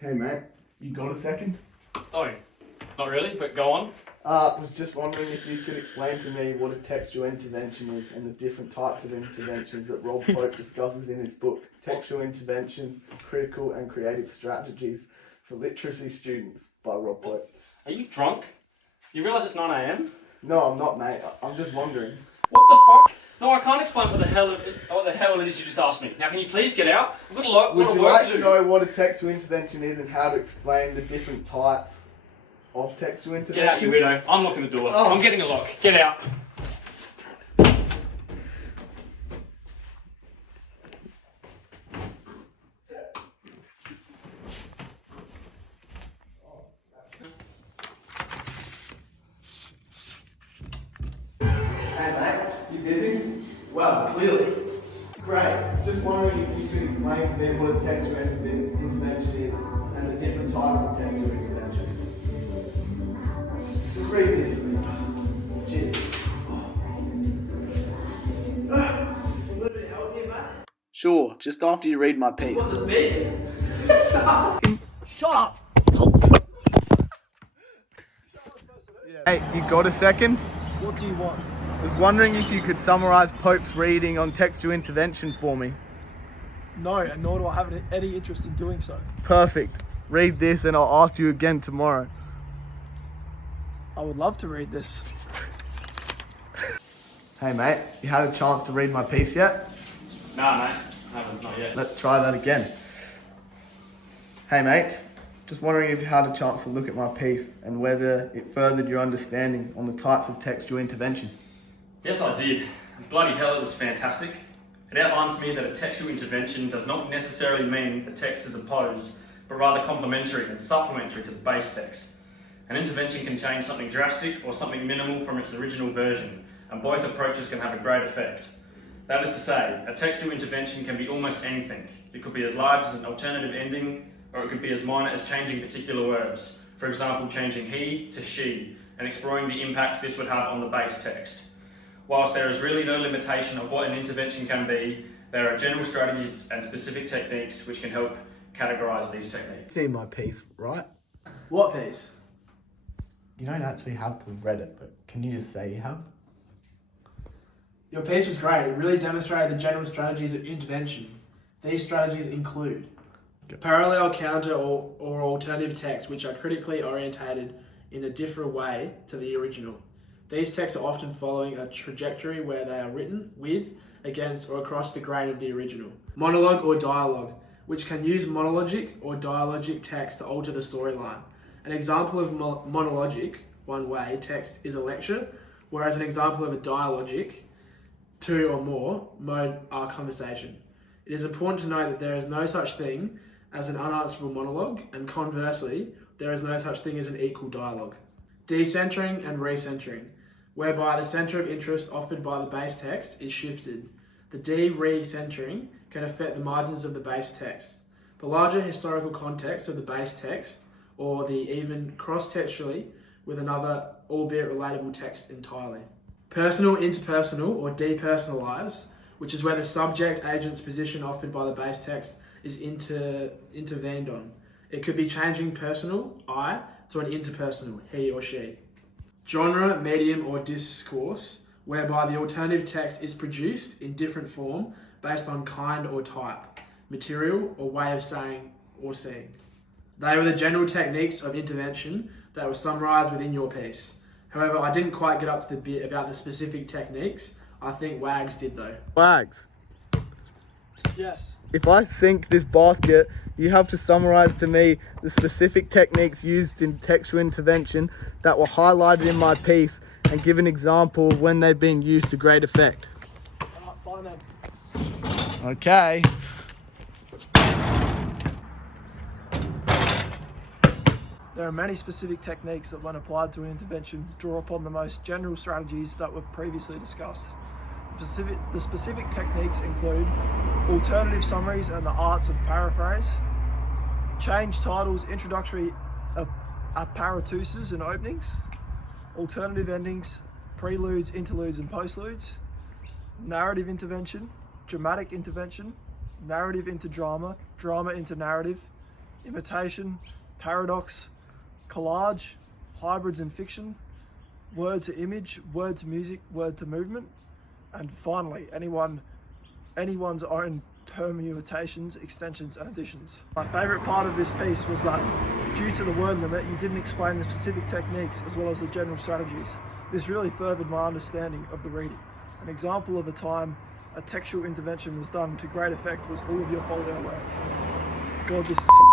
Hey mate, you got a second? Oh, not really, but go on. Was just wondering if you could explain to me what a textual intervention is and the different types of interventions that Rob Pope discusses in his book, Textual Interventions, Critical and Creative Strategies for Literacy Students by Rob Pope. Are you drunk? You realise it's 9 a.m? No, I'm not, mate. I'm just wondering. What the fuck? No, I can't explain what the hell it is you just asked me. Now, can you please get out? I've got a lot Would of you work like to to do. know what a textual intervention is and how to explain the different types of textual intervention? Get out, you weirdo. I'm locking the door. Oh. I'm getting a lock. Get out. Hey mate, you busy? Well, clearly. Great. I was just wondering if you could explain to me what a textual intervention is and the different types of textual interventions. Just read this to me. Cheers. A little bit of help here, mate. Sure, just after you read my piece. What's it be? Shut up! Hey, you got a second? What do you want? I was wondering if you could summarise Pope's reading on textual intervention for me. No, and nor do I have any interest in doing so. Perfect. Read this and I'll ask you again tomorrow. I would love to read this. Hey mate, you had a chance to read my piece yet? Nah, mate. I haven't, not yet. Let's try that again. Hey mate, just wondering if you had a chance to look at my piece and whether it furthered your understanding on the types of textual intervention. Yes, I did. Bloody hell, it was fantastic. It outlines to me that a textual intervention does not necessarily mean the text is opposed, but rather complementary and supplementary to the base text. An intervention can change something drastic or something minimal from its original version, and both approaches can have a great effect. That is to say, a textual intervention can be almost anything. It could be as large as an alternative ending, or it could be as minor as changing particular verbs. For example, changing he to she, and exploring the impact this would have on the base text. Whilst there is really no limitation of what an intervention can be, there are general strategies and specific techniques which can help categorise these techniques. See my piece, right? What piece? You don't actually have to have read it, but can you just say you have? Your piece was great. It really demonstrated the general strategies of intervention. These strategies include parallel, counter, or alternative texts which are critically orientated in a different way to the original. These texts are often following a trajectory where they are written with, against, or across the grain of the original. Monologue or dialogue, which can use monologic or dialogic text to alter the storyline. An example of monologic, one-way text is a lecture, whereas an example of a dialogic, two or more, mode are conversation. It is important to note that there is no such thing as an unanswerable monologue, and conversely, there is no such thing as an equal dialogue. Decentering and recentering, whereby the centre of interest offered by the base text is shifted. The de-recentering can affect the margins of the base text. The larger historical context of the base text, or the even cross-textually with another, albeit relatable text entirely. Personal, interpersonal, or depersonalised, which is where the subject-agent's position offered by the base text is intervened on. It could be changing personal, I, to an interpersonal, he or she. Genre, medium, or discourse, whereby the alternative text is produced in different form based on kind or type, material, or way of saying or seeing. They were the general techniques of intervention that were summarised within your piece. However, I didn't quite get up to the bit about the specific techniques. I think Wags did though. Wags, Yes. if I sink this basket, you have to summarise to me the specific techniques used in textual intervention that were highlighted in my piece and give an example of when they've been used to great effect. Fine then. Okay. There are many specific techniques that, when applied to an intervention, draw upon the most general strategies that were previously discussed. The specific techniques include alternative summaries and the arts of paraphrase, change titles, introductory apparatuses and openings, alternative endings, preludes, interludes and postludes, narrative intervention, dramatic intervention, narrative into drama, drama into narrative, imitation, paradox, collage, hybrids in fiction, word to image, word to music, word to movement, and finally, anyone's own permutations, extensions, and additions. My favourite part of this piece was that, due to the word limit, you didn't explain the specific techniques as well as the general strategies. This really furthered my understanding of the reading. An example of a time a textual intervention was done to great effect was all of your folio work. God, this is so